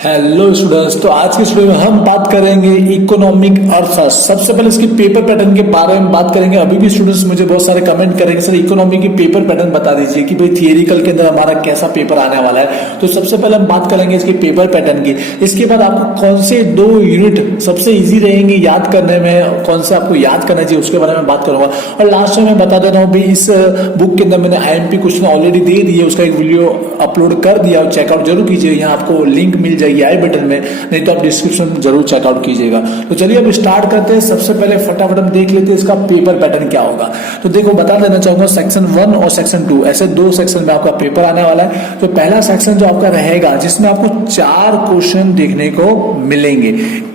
Hello students, तो आज के स्टूडियो में हम बात करेंगे इकोनॉमिक अर्थशास्त्र। सबसे पहले इसके पेपर पैटर्न के बारे में बात करेंगे। अभी भी स्टूडेंट्स मुझे बहुत सारे कमेंट करेंगे, सर इकोनॉमी की पेपर पैटर्न बता दीजिए कि भाई थियरिकल के अंदर हमारा कैसा पेपर आने वाला है। तो सबसे पहले हम बात करेंगे इसके पेपर पैटर्न की। इसके बाद आपको कौन से 2 यूनिट सबसे ईजी रहेंगे याद करने में, कौन से आपको याद करना चाहिए उसके बारे में बात करूंगा। और लास्ट में मैं बता दे रहा हूँ भाई, इस बुक के अंदर मैंने IMP क्वेश्चन ऑलरेडी दे दिए, उसका एक वीडियो अपलोड कर दिया, चेकआउट जरूर कीजिए। यहाँ आपको लिंक मिल जाएगी आई बटन में, नहीं तो आप डिस्क्रिप्शन जरूर चेकआउट कीजिएगा। तो चलिए अब स्टार्ट करते हैं। सबसे पहले फटाफट हम देख लेते हैं इसका पेपर पैटर्न क्या होगा। तो देखो बता देना चाहूंगा, सेक्शन 1 और सेक्शन 2 ऐसे 2 सेक्शन में आपका पेपर आने वाला है। तो पहला सेक्शन जो आपका रहेगा जिसमें आपको 4 क्वेश्चन देखने को मिलेंगे।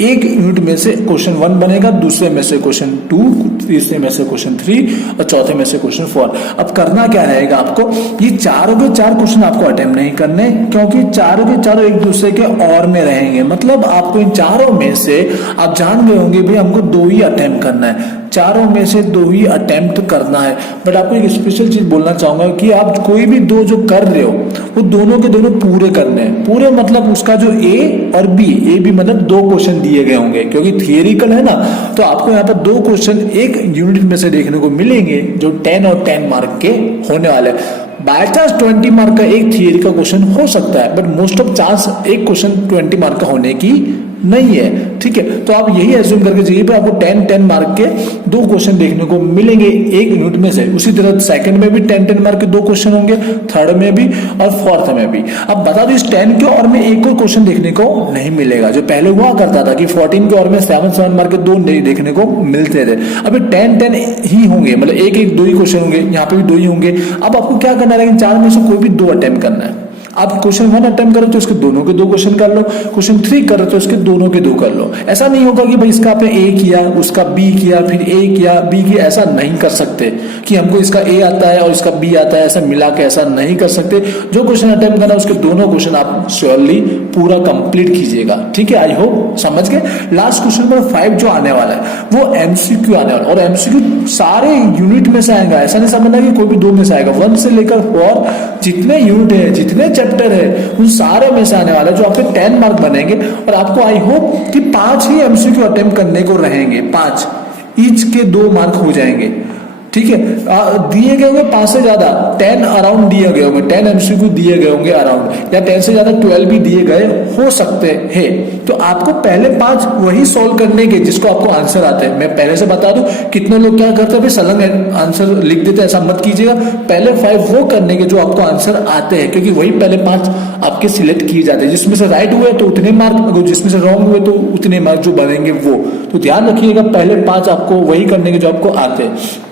एक यूनिट में से क्वेश्चन 1 बनेगा, दूसरे में से क्वेश्चन 2, तीसरे में से क्वेश्चन 3 और चौथे में से क्वेश्चन 4। अब करना क्या रहेगा आपको, ये चारों के 4 क्वेश्चन आपको अटेम्प्ट नहीं करने, क्योंकि चारों के चारों एक दूसरे के और में रहेंगे। मतलब आपको इन चारों में से आप जान गए होंगे भाई हमको 2 ही अटेम्प्ट करना है, चारों में से 2 ही अटेम्प्ट करना है। बट आपको एक स्पेशल चीज बोलना चाहूंगा कि आप कोई भी 2 जो कर रहे हो वो दोनों के दोनों पूरे करने हैं। पूरे मतलब उसका जो ए और बी, ए बी मतलब 2 क्वेश्चन दिए गए होंगे, क्योंकि थियरिकल है ना। तो आपको यहाँ पर 2 क्वेश्चन एक यूनिट में से देखने को मिलेंगे जो 10 और 10 मार्क के होने वाले। बाय चांस 20 मार्क का एक थियरी का क्वेश्चन हो सकता है, बट मोस्ट ऑफ चांस एक क्वेश्चन 20 मार्क का होने की नहीं है। ठीक है, तो आप यही एज्यूम करके चाहिए पे आपको 10 मार्क के 2 क्वेश्चन देखने को मिलेंगे एक यूनिट में से। उसी तरह सेकंड में भी 10 मार्क के 2 क्वेश्चन होंगे, थर्ड में भी और फोर्थ में भी। अब बता दो इस 10 के और में एक और क्वेश्चन देखने को नहीं मिलेगा, जो पहले हुआ करता था कि 14 के और में 7 मार्क के 2 देखने को मिलते थे। अभी 10 ही होंगे, मतलब एक 2 ही क्वेश्चन होंगे, यहाँ पे भी 2 ही होंगे। अब आपको क्या करना है, 4 में से कोई भी 2 अटेम्प्ट करना है। आप क्वेश्चन 1 अटेम्प्ट करो तो उसके दोनों के 2 क्वेश्चन कर लो, क्वेश्चन 3 करो तो उसके दोनों के 2 कर लो। ऐसा नहीं होगा कि भाई इसका आपने ए किया, उसका बी किया, फिर ए किया, बी किया, ऐसा नहीं कर सकते कि हमको इसका ए आता है और इसका बी आता है, ऐसा मिला के ऐसा नहीं कर सकते। जो क्वेश्चन अटेम्प्ट करना है उसके दोनों क्वेश्चन आप श्योरली पूरा कंप्लीट कीजिएगा। ठीक है, आई होप समझ गए। लास्ट क्वेश्चन नंबर 5 जो आने वाला है वो MCQ आने वाला, और MCQ सारे यूनिट में से आएगा। ऐसा नहीं समझना कि कोई भी 2 में से आएगा, 1 से लेकर 4 जितने यूनिट है, जितने चैप्टर है, उन सारे में से आने वाला है, जो आपके 10 मार्क बनेंगे। और आपको आई होप कि 5 ही MCQ अटेम्प्ट करने को रहेंगे, 5 ईच के 2 मार्क हो जाएंगे। ठीक है, दिए गए होंगे 5 से ज्यादा 10 अराउंड दिए गए होंगे, 10 MCQ दिए गए होंगे अराउंड, या 10 से ज्यादा 12 भी दिए गए हो सकते हैं। तो आपको पहले 5 वही सॉल्व करने के जिसको आपको आंसर आते हैं। मैं पहले से बता दूं, कितने लोग क्या करते हैं सलंग आंसर लिख देते हैं, ऐसा मत कीजिएगा। पहले 5 वो करने के जो आपको आंसर आते हैं, क्योंकि वही पहले 5 आपके सिलेक्ट किए जाते हैं। जिसमें से राइट हुए तो उतने मार्क, जिसमें से रॉन्ग हुए तो उतने मार्क जो बनेंगे वो। तो ध्यान रखिएगा, पहले 5 आपको वही करने के जो आपको आते हैं।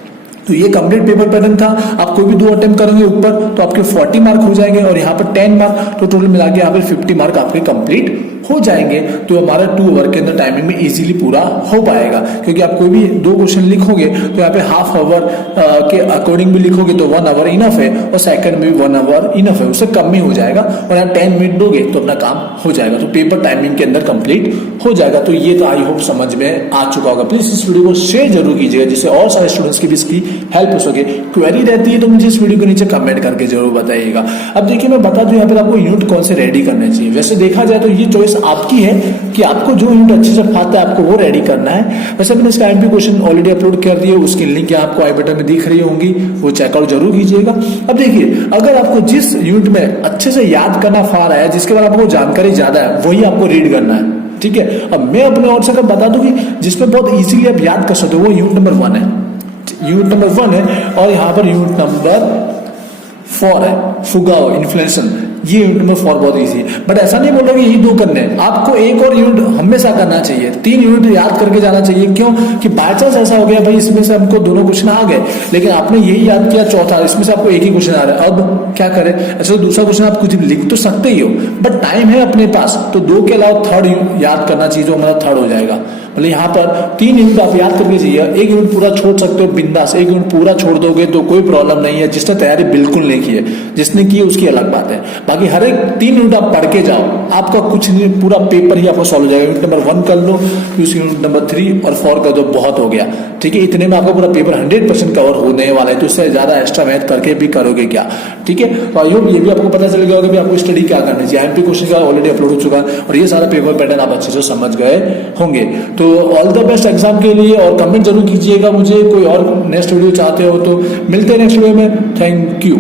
तो ये कंप्लीट पेपर पैटर्न था। आप कोई भी 2 अटेम्प्ट करेंगे ऊपर तो आपके 40 मार्क हो जाएंगे, और यहाँ पर 10 मार्क, तो टोटल मिला के यहाँ पर 50 मार्क आपके कंप्लीट हो जाएंगे। तो हमारा 2 आवर के अंदर टाइमिंग में इजीली पूरा हो पाएगा, क्योंकि आप कोई भी 2 क्वेश्चन लिखोगे तो यहाँ पे हाफ आवर के अकॉर्डिंग भी लिखोगे तो 1 आवर इनफ है, और सेकंड में भी 1 आवर इनफ है, उससे कम ही हो जाएगा। और यहाँ 10 मिनट दोगे तो अपना काम हो जाएगा, तो पेपर टाइमिंग के अंदर कंप्लीट हो जाएगा। तो ये तो आई होप समझ में आ चुका होगा। प्लीज इस वीडियो को शेयर जरूर कीजिएगा, जिससे और सारे स्टूडेंट्स की भी इसकी हेल्प हो सके। क्वेरी रहती है तो मुझे इस वीडियो के नीचे कमेंट करके जरूर बताइएगा। अब देखिए मैं बता दूं यहाँ पर आपको यूनिट कौन से रेडी करने चाहिए। वैसे देखा जाए तो ये चॉइस आपकी है कि आपको जो यूनिट अच्छे से आता है आपको वो रेडी करना है। वैसे मैंने इसका IMP क्वेश्चन ऑलरेडी अपलोड कर दिए, उसकी लिंक यहाँ आपको आई बटन में दिख रही होंगी, वो चेकआउट जरूर कीजिएगा। अब देखिए, अगर आपको जिस यूनिट में अच्छे से याद करना फार आया, जिसके बारे में आपको जानकारी ज्यादा है, वही आपको रीड करना है। ठीक है, अब मैं अपने और से बता दूं कि जिसमें बहुत इजीली आप याद कर सकते हो वो यूनिट नंबर 1 है। यूनिट नंबर 1 है, और यहाँ पर यूनिट नंबर 4 है, फुगाओ इन्फ्लेशन। ये यूनिट नंबर 4 बहुत इजी है, बट ऐसा नहीं बोल रहा कि यही 2 करने हैं, आपको एक और यूनिट हमेशा करना चाहिए। 3 यूनिट याद करके जाना चाहिए। क्यों कि बाय चांस ऐसा हो गया भाई इसमें से हमको दोनों क्वेश्चन आ गए, लेकिन आपने यही याद किया चौथा, इसमें से आपको एक ही क्वेश्चन आ रहा है, अब क्या करें। ऐसा तो दूसरा क्वेश्चन आप कुछ लिख तो सकते ही हो, बट टाइम है अपने पास, तो 2 के अलावा 3rd याद करना चाहिए, जो हमारा 3rd हो जाएगा। मतलब यहाँ पर 3 यूनिट आप याद करके चाहिए। 1 यूनिट पूरा छोड़ सकते हो बिंदास, 1 यूनिट पूरा छोड़ दोगे तो कोई प्रॉब्लम नहीं है। जिसने तैयारी बिल्कुल नहीं की है, जिसने की है उसकी अलग बात है। बाकी हर एक 3 यूनिट आप पढ़ के जाओ, आपका कुछ नहीं, पूरा पेपर ही आपको सॉल्व हो जाएगा। यूनिट नंबर 1 कर लो, यूनिट नंबर 3 और 4 कर दो, बहुत हो गया। ठीक है, इतने में आपका पूरा पेपर 100% कवर होने वाला है, तो इससे ज्यादा एक्स्ट्रा मेहनत करके भी करोगे क्या, ठीक है। तो आई होप ये भी आपको पता चल गया होगा कि आपको स्टडी क्या करनी चाहिए। एमपी क्वेश्चन का ऑलरेडी अपलोड हो चुका है और ये सारा पेपर पैटर्न आप अच्छे से समझ गए होंगे। तो ऑल द बेस्ट एग्जाम के लिए, और कमेंट जरूर कीजिएगा मुझे कोई और नेक्स्ट वीडियो चाहते हो तो। मिलते हैं नेक्स्ट वीडियो में, थैंक यू।